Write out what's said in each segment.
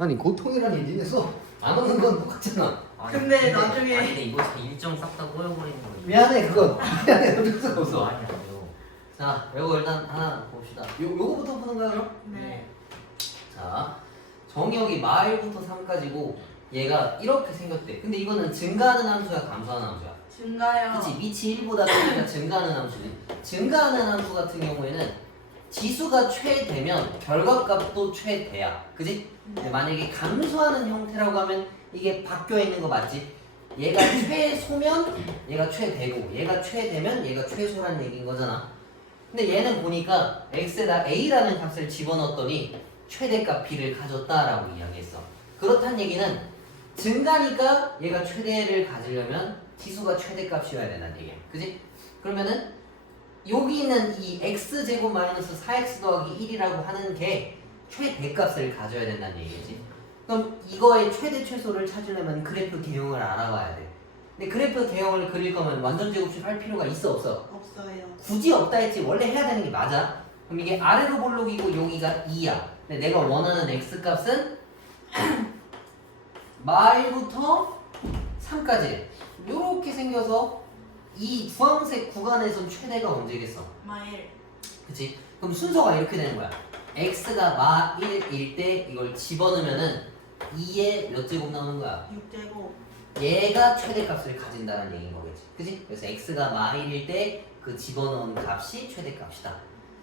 아니 고통이라니 니네 수업 안 오는 건 똑같잖아. 근데 나중에- 아니 근데 이거 일정 싹 다 꼬여버리는 거예요. 미안해 그건. 미안해 어쩔 수가 없어. 아니 안 돼요. 자 이거 일단 하나 봅시다. 요거부터 푸는 거야 그럼? 네. 자 정역이 마일부터 3까지고 얘가 이렇게 생겼대. 근데 이거는 증가하는 함수야 감소하는 함수야? 증가요. 그치 밑이 1보다 크니까 증가하는 함수네. 증가하는 함수 같은 경우에는 지수가 최대면 결과값도 최대야. 그지? 근데 만약에 감소하는 형태라고 하면 이게 바뀌어 있는 거 맞지? 얘가 최소면 얘가 최대고 얘가 최대면 얘가 최소라는 얘기인 거잖아. 근데 얘는 보니까 x에다 a라는 값을 집어넣었더니 최대값 b를 가졌다라고 이야기했어. 그렇단 얘기는 증가니까 얘가 최대를 가지려면 지수가 최대값이어야 된다는 얘기야. 그지? 그러면은 여기 있는 이 x제곱 마이너스 4x 더하기 1이라고 하는 게 최대값을 가져야 된다는 얘기지. 그럼 이거의 최대 최소를 찾으려면 그래프 개형을 알아봐야 돼. 근데 그래프 개형을 그릴 거면 완전 제곱식 할 필요가 있어 없어? 없어요. 굳이 없다 했지 원래 해야 되는 게 맞아. 그럼 이게 아래로 볼록이고 여기가 2야. 근데 내가 원하는 x값은 마일부터 3까지 이렇게 생겨서 이 주황색 구간에선 최대가 언제겠어? 마일. 그치? 그럼 순서가 이렇게 되는 거야. x가 마 1일 때 이걸 집어넣으면은 2에 몇 제곱 나오는 거야? 6제곱. 얘가 최대값을 가진다는 얘기인 거겠지. 그치? 그래서 x가 마 1일 때 그 집어넣은 값이 최대값이다.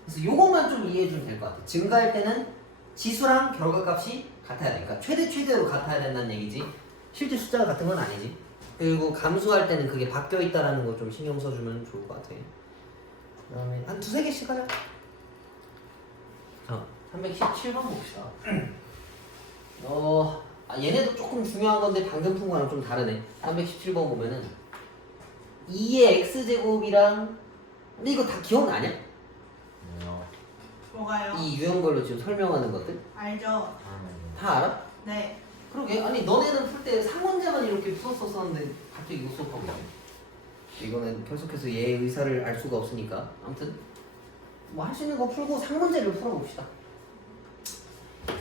그래서 요것만 좀 이해해주면 될 것 같아. 증가할 때는 지수랑 결과값이 같아야 돼. 그러니까 최대로 같아야 된다는 얘기지. 실제 숫자가 같은 건 아니지. 그리고 감소할 때는 그게 바뀌어 있다라는 거 좀 신경 써주면 좋을 것 같아. 그 다음에 한 두세 개씩 하자. 317번 봅시다. 얘네도 조금 중요한 건데 방금 푼 거랑 좀 다르네. 317번 보면은 2의 x제곱이랑 근데 이거 다 기억나냐? 뭐요? 뭐가요? 이 유형별로 지금 설명하는 것들? 알죠? 다음에 다 알아? 네. 그러게. 아니 너네는 풀 때 3문제만 이렇게 풀었었었는데 갑자기 이거 수업하고 있네. 이거는 계속해서 얘의 의사를 알 수가 없으니까 아무튼 뭐 할 수 있는 거 풀고 3문제를 풀어봅시다.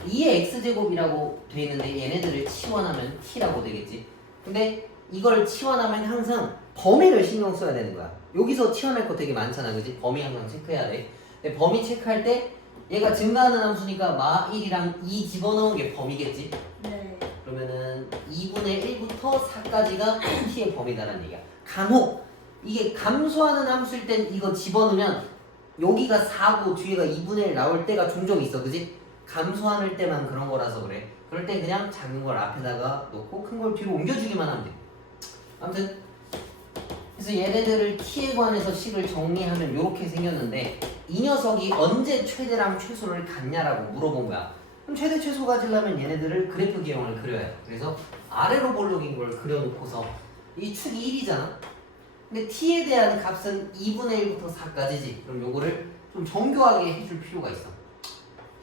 2의 x제곱이라고 돼 있는데 얘네들을 치환하면 t라고 되겠지. 근데 이걸 치환하면 항상 범위를 신경 써야 되는 거야. 여기서 치환할 거 되게 많잖아, 그지? 범위 항상 체크해야 돼. 근데 범위 체크할 때 얘가 증가하는 함수니까 마 1이랑 2 집어넣은 게 범위겠지? 네. 그러면은 2분의 1부터 4까지가 t의 범위다라는 얘기야. 간혹 이게 감소하는 함수일 땐 이거 집어넣으면 여기가 4고 뒤에가 2분의 1 나올 때가 종종 있어, 그지? 감소할 때만 그런 거라서 그래. 그럴 땐 그냥 작은 걸 앞에다가 놓고 큰 걸 뒤로 옮겨주기만 하면 돼. 아무튼 그래서 얘네들을 t에 관해서 식을 정리하면 이렇게 생겼는데 이 녀석이 언제 최대랑 최소를 갖냐라고 물어본 거야. 그럼 최대 최소 가지려면 얘네들을 그래프 개형을 그려야 돼. 그래서 아래로 볼록인 걸 그려놓고서 이 축이 1이잖아. 근데 t에 대한 값은 2분의 1부터 4까지지. 그럼 요거를 좀 정교하게 해줄 필요가 있어.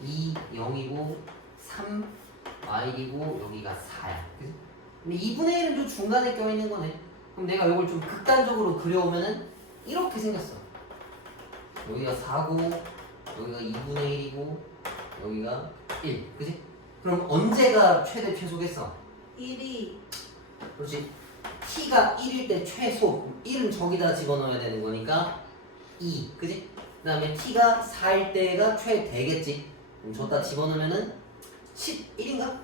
2, 0이고 3, y이고 여기가 4야. 그치? 근데 2분의 1은 좀 중간에 껴있는 거네. 그럼 내가 이걸 좀 극단적으로 그려오면은 이렇게 생겼어. 여기가 4고 여기가 2분의 1이고 여기가 1. 그치? 그럼 언제가 최대 최소겠어? 1이 그렇지. t가 1일 때 최소. 1은 저기다 집어넣어야 되는 거니까 2. 그치? 그 다음에 t가 4일 때가 최대겠지. 그럼 저기다 집어넣으면은 11인가?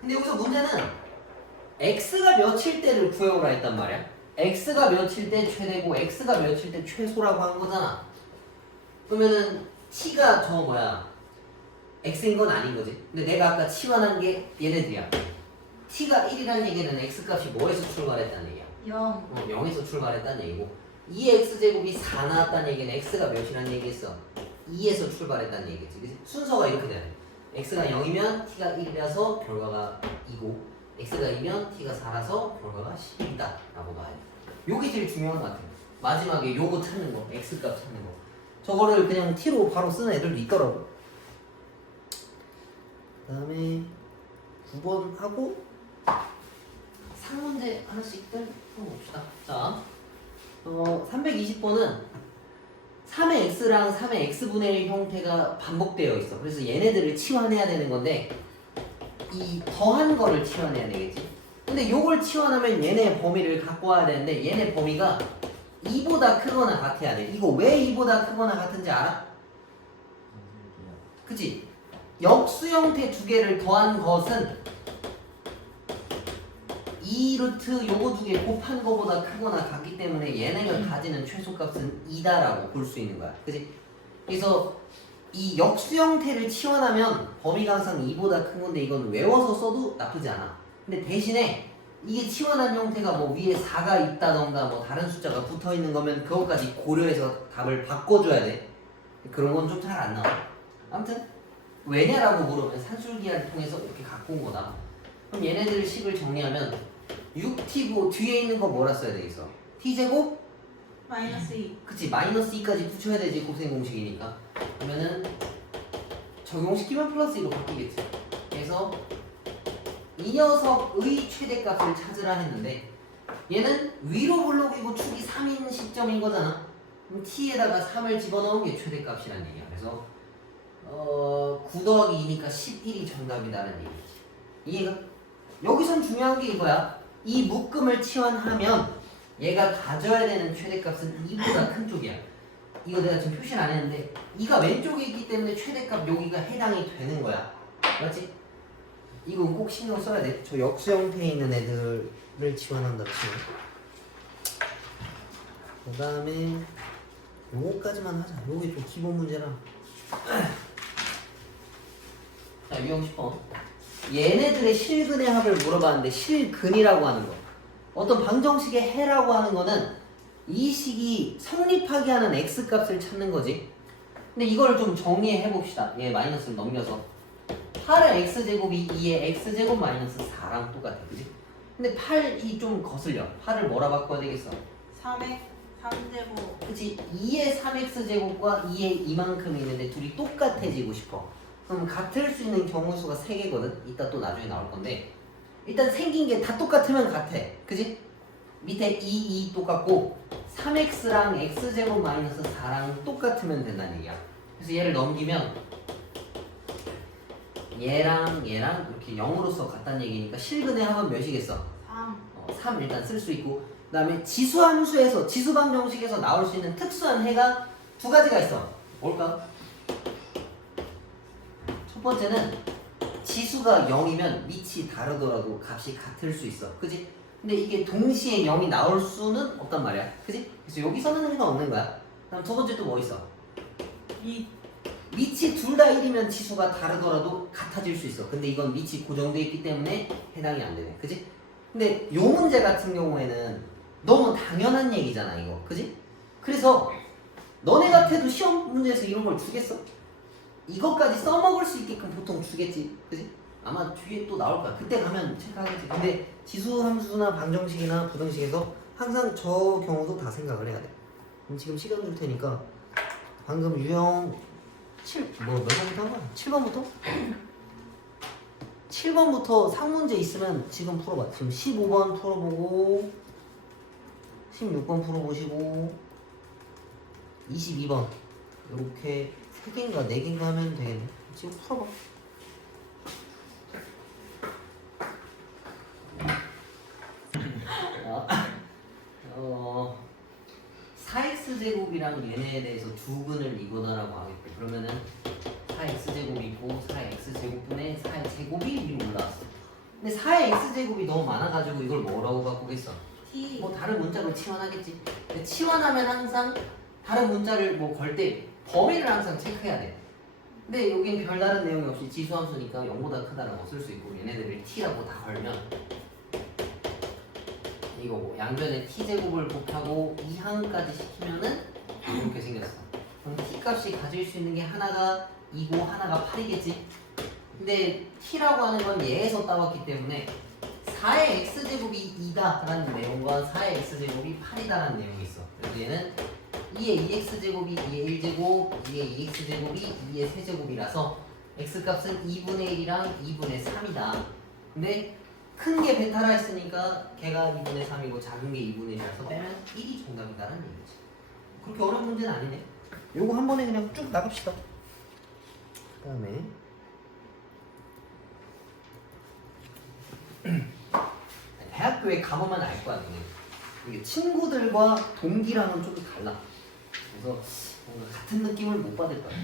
근데 여기서 문제는 x가 몇일 때를 구해오라 했단 말이야. x가 몇일 때 최대고 x가 몇일 때 최소라고 한 거잖아. 그러면은 t가 저 뭐야 x인 건 아닌 거지. 근데 내가 아까 치환한 게 얘네들이야. t가 1이라는 얘기는 x값이 뭐에서 출발했다는 얘기야? 0. 0에서 출발했다는 얘기고 2x제곱이 4 나왔다는 얘기는 x가 몇이라는 얘기겠어? 2에서 출발했다는 얘기겠지. 그치? 순서가 이렇게 되네. x가 0이면 t가 1이라서 결과가 2고 x가 2면 t가 4라서 결과가 11이다 라고 봐야 돼. 요게 제일 중요한 것 같아. 마지막에 요거 찾는 거, x값 찾는 거. 저거를 그냥 t로 바로 쓰는 애들도 있더라고. 그 다음에 9번 하고 상문제 하나씩들 풀어봅시다. 자, 320번은 3의 x랑 3의 x분의 1 형태가 반복되어 있어. 그래서 얘네들을 치환해야 되는 건데 이 더한 거를 치환해야 되겠지. 근데 요걸 치환하면 얘네 범위를 갖고 와야 되는데 얘네 범위가 2보다 크거나 같아야 돼. 이거 왜 2보다 크거나 같은지 알아? 그치? 역수 형태 두 개를 더한 것은 2루트 요거 두 개 곱한 거보다 크거나 같기 때문에 얘네가 가지는 최소값은 2다라고 볼 수 있는 거야. 그치? 그래서 이 역수 형태를 치환하면 범위가 항상 2보다 큰 건데 이건 외워서 써도 나쁘지 않아. 근데 대신에 이게 치환한 형태가 뭐 위에 4가 있다던가 뭐 다른 숫자가 붙어 있는 거면 그것까지 고려해서 답을 바꿔줘야 돼. 그런 건 좀 잘 안 나와. 아무튼 왜냐라고 물으면 산술기하를 통해서 이렇게 갖고 온 거다. 그럼 얘네들 식을 정리하면 6t고 뒤에 있는 거 뭐라 써야 되겠어? t제곱? 마이너스 2. 그치, 마이너스 2까지 붙여야 되지, 곱셈 공식이니까. 그러면은 적용시키면 플러스 2로 바뀌겠지. 그래서 이 녀석의 최대값을 찾으라 했는데 얘는 위로 블록이고 축이 3인 시점인 거잖아. 그럼 t에다가 3을 집어넣은 게 최대값이란 얘기야. 그래서 9 더하기 2니까 11이 정답이다라는 얘기지. 이해가? 여기선 중요한 게 이거야. 이 묶음을 치환하면 얘가 가져야 되는 최대값은 2보다 큰 쪽이야. 이거 내가 지금 표시를 안 했는데 2가 왼쪽에 있기 때문에 최대값 여기가 해당이 되는 거야. 맞지? 이건 꼭 신경 써야 돼. 저 역수 형태에 있는 애들을 치환한다 치면. 그 다음에 요거까지만 하자. 요게 좀 기본 문제라. 자, 유형 10번. 얘네들의 실근의 합을 물어봤는데 실근이라고 하는 거. 어떤 방정식의 해라고 하는 거는 이 식이 성립하게 하는 x값을 찾는 거지. 근데 이걸 좀 정리해 봅시다. 얘 마이너스를 넘겨서 8의 x제곱이 2의 x제곱 마이너스 4랑 똑같아. 그지? 근데 8이 좀 거슬려. 8을 뭐라 바꿔야 되겠어? 3의 3제곱. 그치? 2의 3x제곱과 2의 이만큼이 있는데 둘이 똑같아지고 싶어. 그럼 같을 수 있는 경우 수가 3개거든? 이따 또 나중에 나올 건데 일단 생긴 게 다 똑같으면 같아. 그지? 밑에 2 똑같고 3x랑 x제곱 마이너스 4랑 똑같으면 된다는 얘기야. 그래서 얘를 넘기면 얘랑 이렇게 0으로서 같다는 얘기니까 실근의 합은 몇이겠어? 3. 3 일단 쓸 수 있고 그 다음에 지수함수에서 지수방정식에서 나올 수 있는 특수한 해가 두 가지가 있어. 뭘까? 첫 번째는 지수가 0이면 밑이 다르더라도 값이 같을 수 있어. 그지? 근데 이게 동시에 0이 나올 수는 없단 말이야. 그지? 그래서 여기서는 의미가 없는 거야. 그다음 두 번째 또 뭐 있어? 밑이 둘 다 1이면 지수가 다르더라도 같아질 수 있어. 근데 이건 밑이 고정돼 있기 때문에 해당이 안 되네. 그지? 근데 요 문제 같은 경우에는 너무 당연한 얘기잖아, 이거. 그지? 그래서 너네 같아도 시험 문제에서 이런 걸 주겠어? 이것까지 써먹을 수 있게끔 보통 주겠지. 그지? 아마 뒤에 또 나올 거야. 그때 가면 체크하겠지. 근데 지수함수나 방정식이나 부등식에서 항상 저 경우도 다 생각을 해야 돼. 그럼 지금 시간 줄 테니까 방금 유형 7몇 번부터 한 거야? 7번부터? 7번부터 상문제 있으면 지금 풀어봐. 지금 15번 풀어보고 16번 풀어보시고 22번 이렇게 3개인가 4개인가 하면 되겠네. 지금 풀어봐. 어, 4x제곱이랑 얘네에 대해서 두 근을 이거다라고 하겠고 그러면은 4x제곱이 있고 4x제곱분의 4의 제곱이 위로 올라왔어. 근데 4의 x제곱이 너무 많아가지고 이걸 뭐라고 바꾸겠어? T. 뭐 다른 문자로 치환하겠지. 근데 치환하면 항상 다른 문자를 뭐 걸 때 범위를 항상 체크해야 돼. 근데 여기는 별다른 내용이 없이 지수함수니까 0보다 크다라고 쓸 수 있고 얘네들을 t라고 다 걸면 이거 뭐 양변에 t제곱을 곱하고 2항까지 시키면은 이렇게 생겼어. 그럼 t값이 가질 수 있는 게 하나가 2고 하나가 8이겠지. 근데 t라고 하는 건 얘에서 따왔기 때문에 4의 x제곱이 2다라는 내용과 4의 x제곱이 8이다라는 내용이 있어. 그래서 얘는 2의 2x제곱이 2의 1제곱, 2의 2x제곱이 2의 세제곱이라서 x값은 2분의 1이랑 2분의 3이다. 근데 큰 게 베타라 했으니까 걔가 2분의 3이고 작은 게 2분의 1이라서 빼면 1이 정답이다라는 얘기지. 그렇게 어려운 문제는 아니네. 요거 한 번에 그냥 쭉 나갑시다. 그 다음에 학교에 가보면 알 거야 너네. 이게 친구들과 동기랑은 좀 달라. 그래서 뭔가 같은 느낌을 못 받을 거야.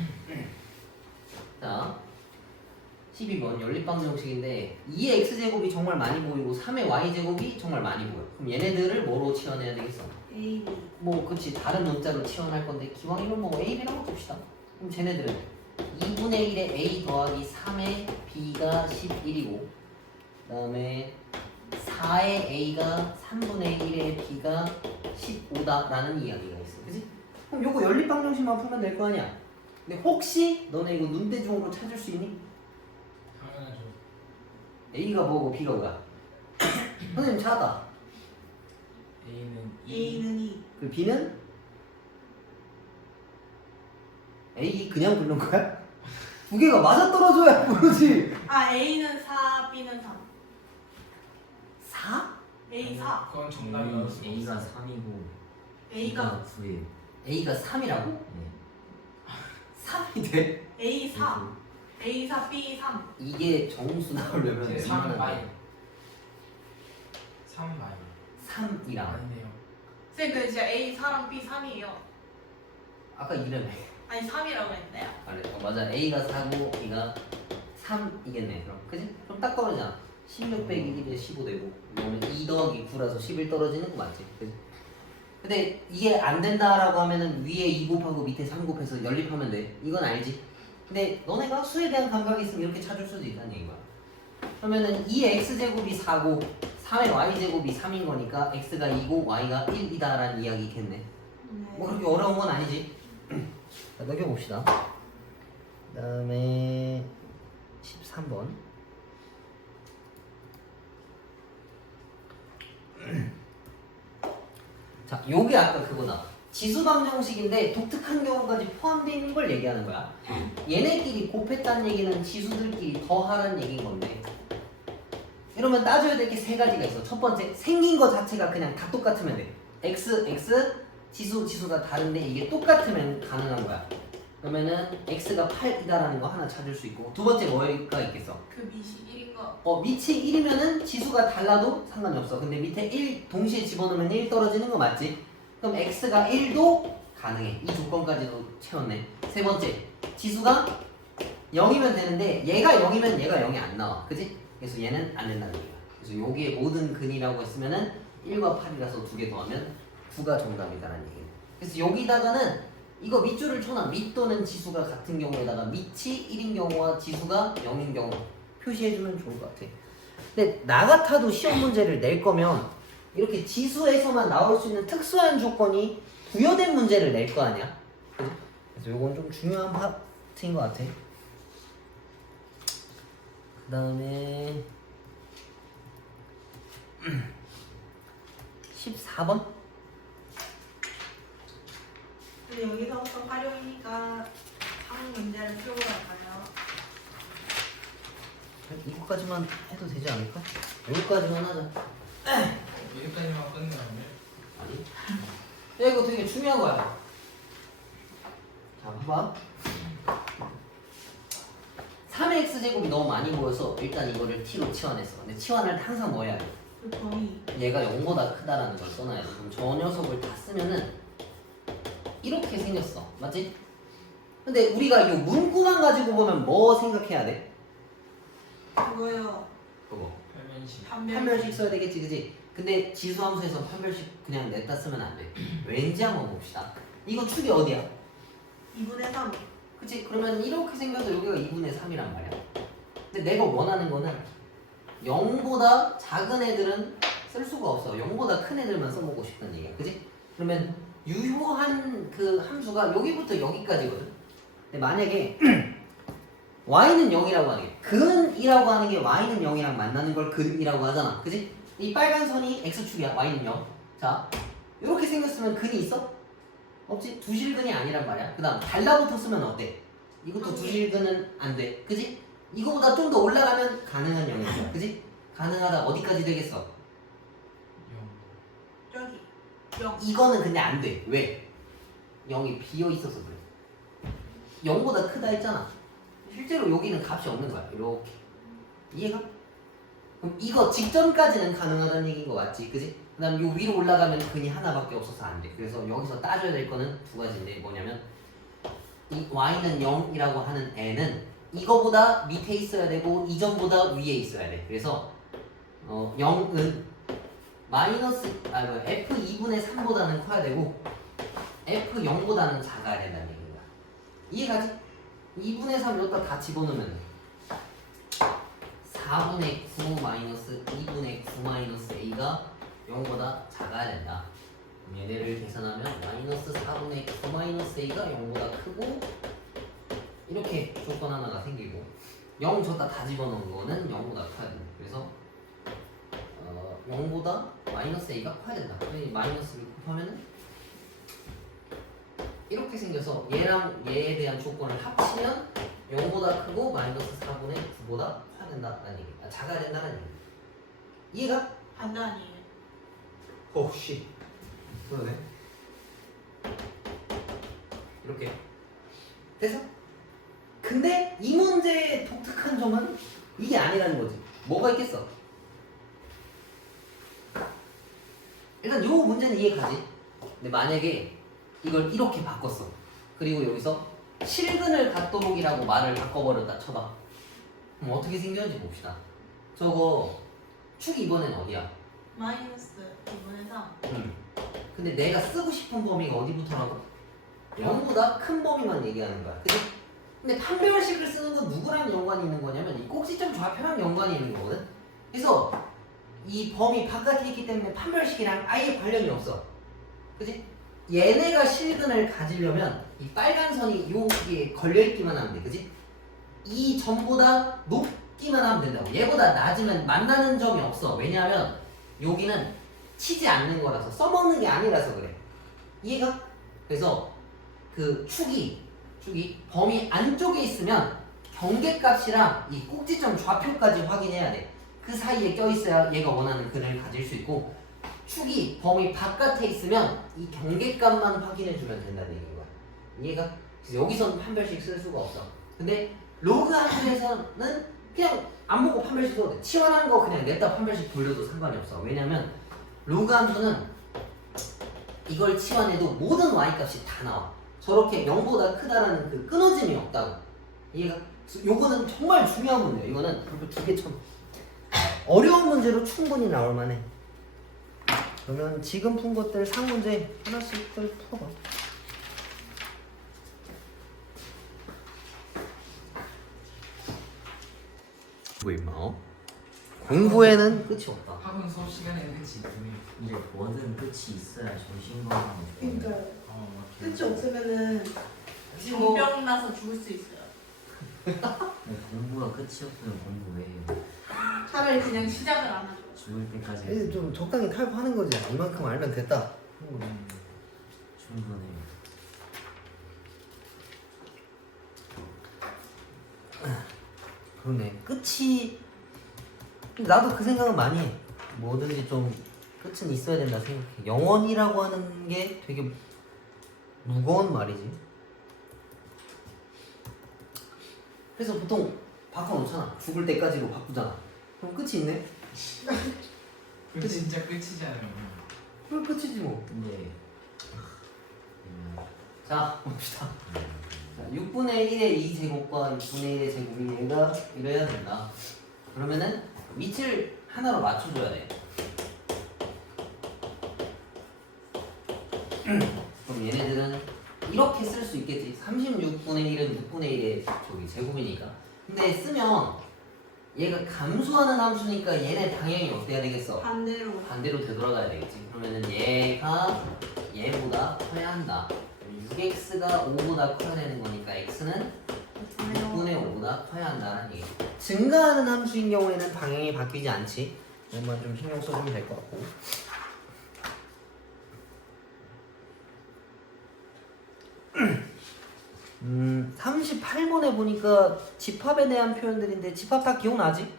자 12번 연립방정식인데 2의 x제곱이 정말 많이 보이고 3의 y제곱이 정말 많이 보여. 그럼 얘네들을 뭐로 치환해야 되겠어? A, 뭐 그치 다른 문자로 치환할 건데 기왕이면 뭐 A라고 봅시다. 그럼 쟤네들은 2분의 1의 A 더하기 3의 B가 11이고 그 다음에 4의 A가 3분의 1의 B가 15다라는 이야기가 있어. 그치? 그럼 요거 연립방정식만 풀면 될 거 아니야? 근데 혹시 너네 이거 눈대중으로 찾을 수 있니? 당연하죠. A가 뭐고 B가 뭐야? 선생님 찾았다. A는 A는 2. 그 B는? A 그냥 부른 거야? 두 개가 맞아떨어져야 부르지. 아, A는 4, B는 3. 4? A 4. 그건 정답이라고 쓸수 A가 없어. 3이고 A가 9예요. A가 3이라고? 네. 3이 돼? A 4. A 4, B 3. 이게 정수 나오려면 3 마이. 얼마나 돼? 3 마이. 3이랑 아니네요. 쌤, 근데 진짜 A 4랑 B 3이에요. 아까 이름에 아니, 3이라고 했네요. 말해. 맞아. A가 4고 B가 3이겠네. 그럼 그지? 그럼 딱 떨어지잖아. 16 빼기 1에 15 되고 이거는 2 더하기 9라서 11 떨어지는 거 맞지? 그지? 근데 이게 안 된다라고 하면은 위에 2 곱하고 밑에 3 곱해서 연립하면 돼. 이건 알지? 근데 너네가 수에 대한 감각이 있으면 이렇게 찾을 수도 있다는 얘기야. 그러면은 2x제곱이 4고 3의 y제곱이 3인 거니까 x가 2고 y가 1이다라는 이야기겠네. 뭐 그렇게 어려운 건 아니지. 자, 넘겨봅시다. 그 다음에 13번. 자, 요게 아까 그거다. 지수방정식인데 독특한 경우까지 포함되어 있는 걸 얘기하는 거야. 얘네끼리 곱했다는 얘기는 지수들끼리 더하라는 얘기인 건데, 이러면 따져야 될 게 세 가지가 있어. 첫 번째, 생긴 거 자체가 그냥 다 똑같으면 돼. x, 지수가 다른데 이게 똑같으면 가능한 거야. 그러면은 x가 8이다라는 거 하나 찾을 수 있고, 두 번째 뭐가 있겠어? 그 밑이 1인가? 밑이 1이면은 지수가 달라도 상관이 없어. 근데 밑에 1 동시에 집어넣으면 1 떨어지는 거 맞지? 그럼 x가 1도 가능해. 이 조건까지도 채웠네. 세 번째, 지수가 0이면 되는데 얘가 0이면 얘가 0이 안 나와. 그지? 그래서 얘는 안 된다는 얘기야. 그래서 여기에 모든 근이라고 했으면은 1과 8이라서 두 개 더하면 9가 정답이다라는 얘기야. 그래서 여기다가는 이거 밑줄을 쳐놔. 밑 또는 지수가 같은 경우에다가 밑이 1인 경우와 지수가 0인 경우 표시해주면 좋을 것 같아. 근데 나 같아도 시험 문제를 낼 거면 이렇게 지수에서만 나올 수 있는 특수한 조건이 부여된 문제를 낼 거 아니야? 그죠? 그래서 이건 좀 중요한 파트인 것 같아. 그 다음에 14번? 근데 여기서부터 활용이니까 한 문제를 풀고 갈까요? 이거까지만 해도 되지 않을까? 여기까지만 하자. 여기까지만 끝내면 아니? 야, 이거 되게 중요한 거야. 자, 봐봐. 3의 x제곱이 너무 많이 보여서 일단 이거를 t로 치환했어. 근데 치환할 때 항상 뭐 해야 돼? 그 범위. 얘가 0보다 크다라는 걸 써놔야 돼. 그럼 저 녀석을 다 쓰면은 이렇게 생겼어. 맞지? 근데 우리가 이 문구만 가지고 보면 뭐 생각해야 돼? 그거요. 그거. 팔면식. 판별식 써야 되겠지, 그지? 근데 지수함수에서 판별식 그냥 냈다 쓰면 안 돼. 왠지 한번 봅시다. 이거 축이 어디야? 2분의 3. 그치? 그러면 이렇게 생겨서 여기가 2분의 3이란 말이야. 근데 내가 원하는 거는 0보다 작은 애들은 쓸 수가 없어. 0보다 큰 애들만 써보고 싶다는 얘기야. 그치? 그러면 유효한 그 함수가 여기부터 여기까지거든. 근데 만약에 y는 0이라고 하는 게 근이라고 하는 게 y는 0이랑 만나는 걸 근이라고 하잖아. 그치? 이 빨간 선이 x축이야. y는 0. 자, 이렇게 생겼으면 근이 있어? 없지? 두실근이 아니란 말이야. 그 다음 달라붙었으면 어때? 이것도 두실근은 안 돼. 그지? 이거보다 좀 더 올라가면 가능한 0이야. 그지? 가능하다 어디까지 되겠어? 저기. 0. 이거는 근데 안 돼. 왜? 0이 비어 있어서 그래. 0보다 크다 했잖아. 실제로 여기는 값이 없는 거야. 이렇게. 이해가? 그럼 이거 직전까지는 가능하다는 얘기인 거 맞지? 그지? 그 다음 요 위로 올라가면 근이 하나밖에 없어서 안 돼. 그래서 여기서 따져야 될 거는 두 가지인데 뭐냐면 이 y는 0이라고 하는 애는 이거보다 밑에 있어야 되고 이전보다 위에 있어야 돼. 그래서 0은 f2분의 3보다는 커야 되고 f0보다는 작아야 된다는 얘기야. 이해가지? 2분의 3 여기다 다 집어넣으면 돼. 4분의 9 마이너스 2분의 9 마이너스 a가 0보다 작아야 된다. 얘네를 계산하면 마이너스 4분의 9 마이너스 a가 0보다 크고 이렇게 조건 하나가 생기고 0 줬다 다 집어넣은 거는 0보다 커야 된다. 그래서 0보다 마이너스 a가 커야 된다. 그래서 마이너스를 곱하면은 이렇게 생겨서 얘랑 얘에 대한 조건을 합치면 0보다 크고 마이너스 4분의 9보다 커야 된다라는 얘기. 작아야 된다는 얘기. 이해가? 반대아니에요. 오씨. 그러네. 이렇게 됐어? 근데 이 문제의 독특한 점은 이게 아니라는 거지. 뭐가 있겠어? 일단 요 문제는 이해가지. 근데 만약에 이걸 이렇게 바꿨어. 그리고 여기서 실근을 갖도록이라고 말을 바꿔버렸다 쳐봐. 그럼 어떻게 생겼는지 봅시다. 저거 축 이번엔 어디야? 마이너스 2분의 3. 근데 내가 쓰고 싶은 범위가 어디부터라고? 0보다 큰 범위만 얘기하는 거야. 그치? 근데 판별식을 쓰는 건 누구랑 연관이 있는 거냐면 이 꼭지점 좌표랑 연관이 있는 거거든. 그래서 이 범위 바깥에 있기 때문에 판별식이랑 아예 관련이 없어. 그치? 얘네가 실근을 가지려면 이 빨간 선이 여기에 걸려있기만 하면 돼. 그치? 이 점보다 높기만 하면 된다고. 얘보다 낮으면 만나는 점이 없어. 왜냐하면 여기는 치지 않는 거라서, 써먹는 게 아니라서 그래. 이해가? 그래서 그 축이 범위 안쪽에 있으면 경계값이랑 이 꼭지점 좌표까지 확인해야 돼. 그 사이에 껴있어야 얘가 원하는 근을 가질 수 있고, 축이 범위 바깥에 있으면 이 경계값만 확인해주면 된다는 얘기인 거야. 이해가? 그래서 여기서는 판별식 쓸 수가 없어. 근데 로그 함수에서는 그냥 안 보고 판별식 써도 돼. 치환한 거 그냥 냈다 판별식 돌려도 상관이 없어. 왜냐면 로그 함수는 이걸 치환해도 모든 y값이 다 나와. 저렇게 0보다 크다라는 그 끊어짐이 없다고. 이해가? 요거는 정말 중요한 문제야. 이거는 별표 2개처럼 어려운 문제로 충분히 나올 만해. 그러면 지금 푼 것들 상문제 하나씩들 풀어봐. 뭐 임마? 공부에는 끝이 없다. 학원 수업 시간에는 끝이 있더니 이제 뭐든 끝이 있어야 정신 건강. 그러니까 맞게. 끝이 없으면은 뭐 병 나서 죽을 수 있어요. 공부가 끝이 없으면 공부 왜 해요? 차라리 그냥 시작을 안 하죠. 죽을 때까지 이제 좀 적당히 탈부하는 거지. 이만큼 알면 됐다. 충분해요. 그러네. 끝이 나도 그 생각은 많이 해. 뭐든지 좀 끝은 있어야 된다 생각해. 영원이라고 하는 게 되게 무거운 말이지. 그래서 보통 바꿔놓잖아. 죽을 때까지로 바꾸잖아. 그럼 끝이 있네? 그 진짜 끝이잖아요. 그럼 끝이지 뭐. 근데 자, 봅시다. 자, 6분의 1의 2제곱과 6분의 1의 제곱이 얘가 이래야 된다. 그러면은 밑을 하나로 맞춰줘야 돼. 그럼 얘네들은 이렇게 쓸 수 있겠지. 36분의 1은 6분의 1의 저기 제곱이니까. 근데 쓰면 얘가 감소하는 함수니까 얘네 방향이 어때야 되겠어? 반대로 되돌아가야 되겠지. 그러면은 얘가 얘보다 커야 한다. 6x가 5보다 커야 되는 거니까 x는 6분의 5보다 커야 한다는 얘기. 증가하는 함수인 경우에는 방향이 바뀌지 않지. 이것만 좀 신경 써주면 될 것 같고. 38번에 보니까 집합에 대한 표현들인데 집합 다 기억나지?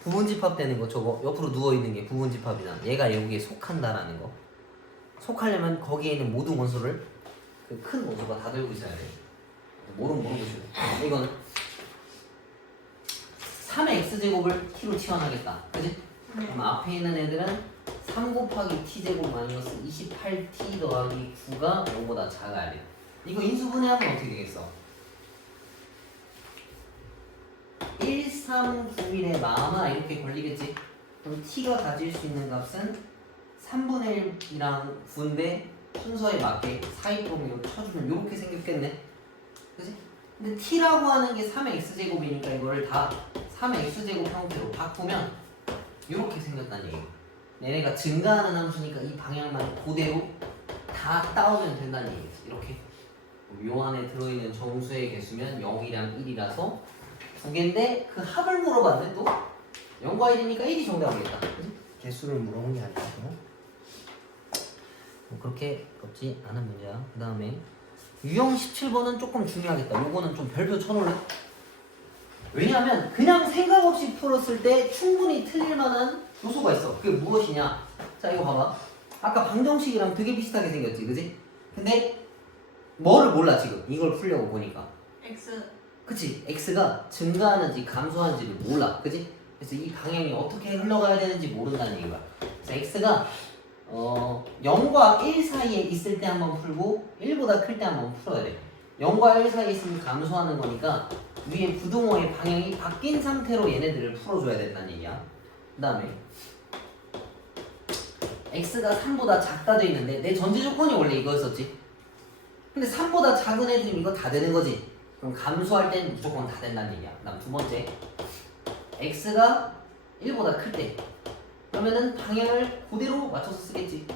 부분 집합되는 거 저거 옆으로 누워있는 게 부분 집합이잖아. 얘가 여기에 속한다라는 거. 속하려면 거기에 있는 모든 원소를 그 큰 원소가 다 들고 있어야 돼. 모르면 모르고 있어. 이건 3의 x제곱을 t로 치환하겠다. 그지? 네. 그럼 앞에 있는 애들은 3 곱하기 t제곱 마이너스 28t 더하기 9가 0보다 작아야 돼. 이거 인수분해하면 어떻게 되겠어? 1, 3, 9일에 마마 이렇게 걸리겠지? 그럼 t가 가질 수 있는 값은 3분의 1이랑 9인데 순서에 맞게 사이봉으로 쳐주면 이렇게 생겼겠네. 그지? 근데 t라고 하는 게 3의 x제곱이니까 이거를 다 3의 x제곱 형태로 바꾸면 이렇게 생겼다는 얘기야. 얘네가 증가하는 함수니까 이 방향만 그대로 다 따오면 된다는 얘기겠어. 이렇게 요 안에 들어있는 정수의 개수면 0이랑 1이라서 두 개인데 그 합을 물어봤는데 또 0과 1이니까 1이 정답이겠다. 그치? 개수를 물어본 게 아니고 뭐 그렇게 어렵지 않은 문제야. 그 다음에 유형 17번은 조금 중요하겠다. 요거는 좀 별표 쳐놓을래? 왜냐하면 그냥 생각 없이 풀었을 때 충분히 틀릴 만한 요소가 있어. 그게 무엇이냐? 자 이거 봐봐. 아까 방정식이랑 되게 비슷하게 생겼지, 그지? 근데 뭐를 몰라 지금 이걸 풀려고 보니까. X. 그치? x가 증가하는지 감소하는지를 몰라, 그치? 그래서 이 방향이 어떻게 흘러가야 되는지 모른다는 얘기야. 그래서 x가 0과 1 사이에 있을 때 한번 풀고 1보다 클 때 한번 풀어야 돼. 0과 1 사이에 있으면 감소하는 거니까 위에 부등호의 방향이 바뀐 상태로 얘네들을 풀어줘야 된다는 얘기야. 그 다음에 x가 3보다 작다 돼 있는데 내 전제 조건이 원래 이거였었지. 근데 3보다 작은 애들이면 이거 다 되는 거지. 그럼 감소할 때는 무조건 다 된다는 얘기야. 그 다음 두 번째 x가 1보다 클 때 그러면은 방향을 그대로 맞춰서 쓰겠지.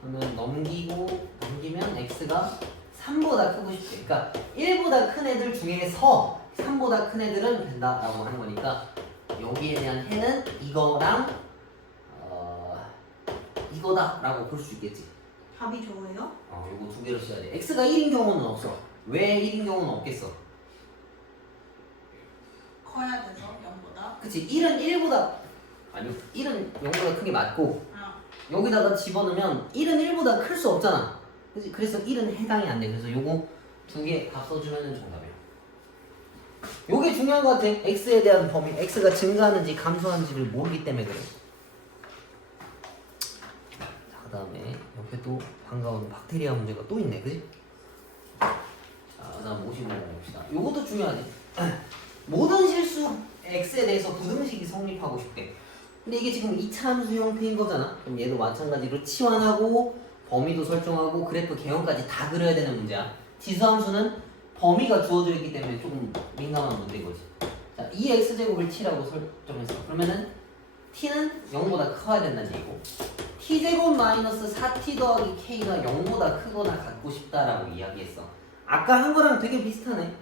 그러면 넘기면 x가 3보다 크고 싶대. 그러니까 1보다 큰 애들 중에서 3보다 큰 애들은 된다라고 하는 거니까 여기에 대한 해는 이거랑 이거다라고 볼 수 있겠지. 답이 저거예요? 요거 두 개로 써야 돼. x가 1인 경우는 없어. 왜 1인 경우는 없겠어? 커야 돼서 0보다. 그치? 1은 1보다 아니 1은 0보다 큰 게 맞고 여기다가 집어넣으면 1은 1보다 클 수 없잖아. 그치? 그래서 1은 해당이 안 돼. 그래서 요거 두 개 다 써주면 정답이야. 요게 중요한 것 같아. x에 대한 범위. x가 증가하는지 감소하는지를 모르기 때문에 그래. 자, 그 다음에 옆에 또 반가운 박테리아 문제가 또 있네. 그치? 자, 그 다음 55번 봅시다. 요것도 중요하지. 모든 실수 x에 대해서 부등식이 성립하고 싶대. 근데 이게 지금 2차 함수 형태인 거잖아. 그럼 얘도 마찬가지로 치환하고 범위도 설정하고 그래프 개형까지 다 그려야 되는 문제야. 지수함수는 범위가 주어져 있기 때문에 조금 민감한 문제인 거지. 자, 2x제곱을 t라고 설정했어. 그러면은 t는 0보다 커야 된다는 얘기고 t제곱 마이너스 4t 더하기 k가 0보다 크거나 같고 싶다라고 이야기했어. 아까 한 거랑 되게 비슷하네.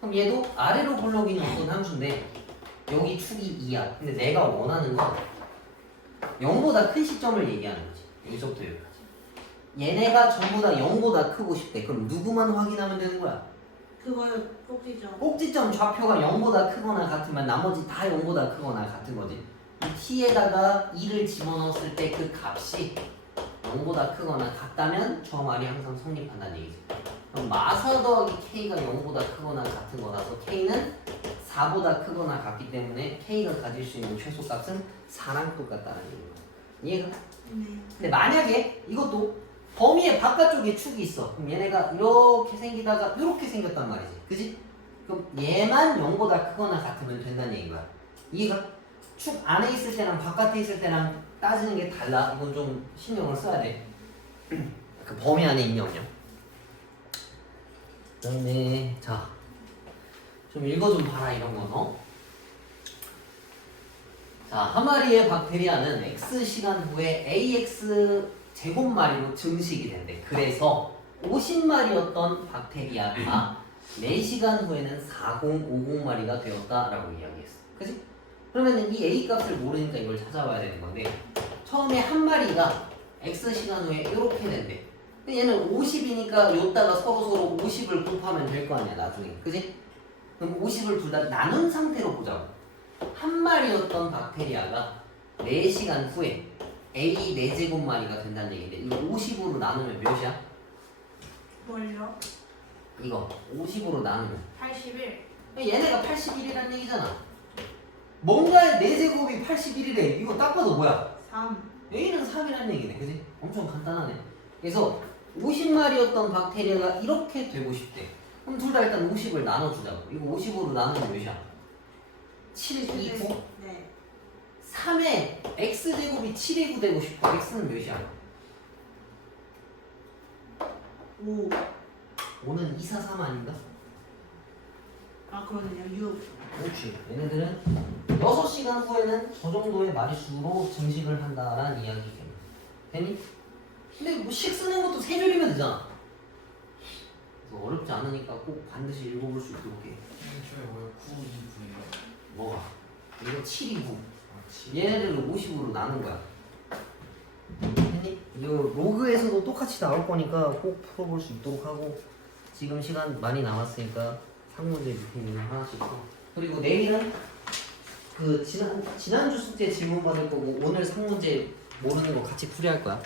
그럼 얘도 아래로 굴러기는 어떤 함수인데 여기 축이 2야. 근데 내가 원하는 건 0보다 큰 시점을 얘기하는 거지. 여기서부터 여기까지. 얘네가 전부 다 0보다 크고 싶대. 그럼 누구만 확인하면 되는 거야? 그거요, 꼭지점. 꼭지점 좌표가 0보다 크거나 같으면 나머지 다 0보다 크거나 같은 거지. 이 t에다가 2를 집어넣었을 때 그 값이 0보다 크거나 같다면 저 말이 항상 성립한다는 얘기지. 그럼 마사 더하기 k가 0보다 크거나 같은 거라서 k는 4보다 크거나 같기 때문에 k가 가질 수 있는 최소값은 4랑 똑같다는 얘기야. 이해가? 네. 근데 만약에 이것도 범위의 바깥쪽에 축이 있어. 그럼 얘네가 이렇게 생기다가 이렇게 생겼단 말이지. 그지? 그럼 얘만 0보다 크거나 같으면 된다는 얘기야. 이해가? 축 안에 있을 때랑 바깥에 있을 때랑 따지는 게 달라. 이건 좀 신경을 써야 돼. 그 범위 안에 있냐고요. 그 다음에 자, 좀 읽어 좀 봐라 이런 거. 자, 한 마리의 박테리아는 x 시간 후에 ax 제곱마리로 증식이 된대. 그래서 50마리였던 박테리아가 4시간 후에는 4050마리가 되었다라고 이야기했어. 그치? 그러면 이 a 값을 모르니까 이걸 찾아봐야 되는 건데 처음에 한 마리가 x 시간 후에 이렇게 된대. 근데 얘는 50이니까 요따가 서로 50을 곱하면 될 거 아니야 나중에. 그치? 그럼 50을 둘 다 나눈 상태로 보자고. 한 마리였던 박테리아가 4시간 후에 A 4제곱마리가 된다는 얘기인데 이거 50으로 나누면 몇이야? 뭘요? 이거 50으로 나누면 81. 얘네가 81이라는 얘기잖아. 뭔가의 4제곱이 81이래. 이거 딱 봐도 뭐야? 3. A는 3이라는 얘기네. 그지? 엄청 간단하네. 그래서 50마리였던 박테리아가 이렇게 되고 싶대. 그럼 둘 다 일단 50을 나눠주자고. 이거 50으로 나누면 몇이야? 7, 2, 9? 네. 3의 x제곱이 7의 9 되고 싶어. x는 몇이야? 5. 5는 2, 4, 3 아닌가? 아, 그러네요. 6. 그렇지. 얘네들은 6시간 후에는 저 정도의 마리수로 증식을 한다라는 이야기겠네. 되니? 근데 뭐 식 쓰는 것도 3줄이면 되잖아. 그래서 어렵지 않으니까 꼭 반드시 읽어볼 수 있도록 해. 저게 뭐야? 9, 2, 9예요. 뭐가? 이거 7, 2, 9. 아, 7. 얘네들을 50으로 나눈 거야. 했니? 이거 로그에서도 똑같이 나올 거니까 꼭 풀어볼 수 있도록 하고 지금 시간 많이 남았으니까 상문제 밑에 있는 거 하나씩 써. 그리고 내일은 그 지난주 숙제 질문 받을 거고 오늘 상문제 모르는 거 같이 풀이할 거야.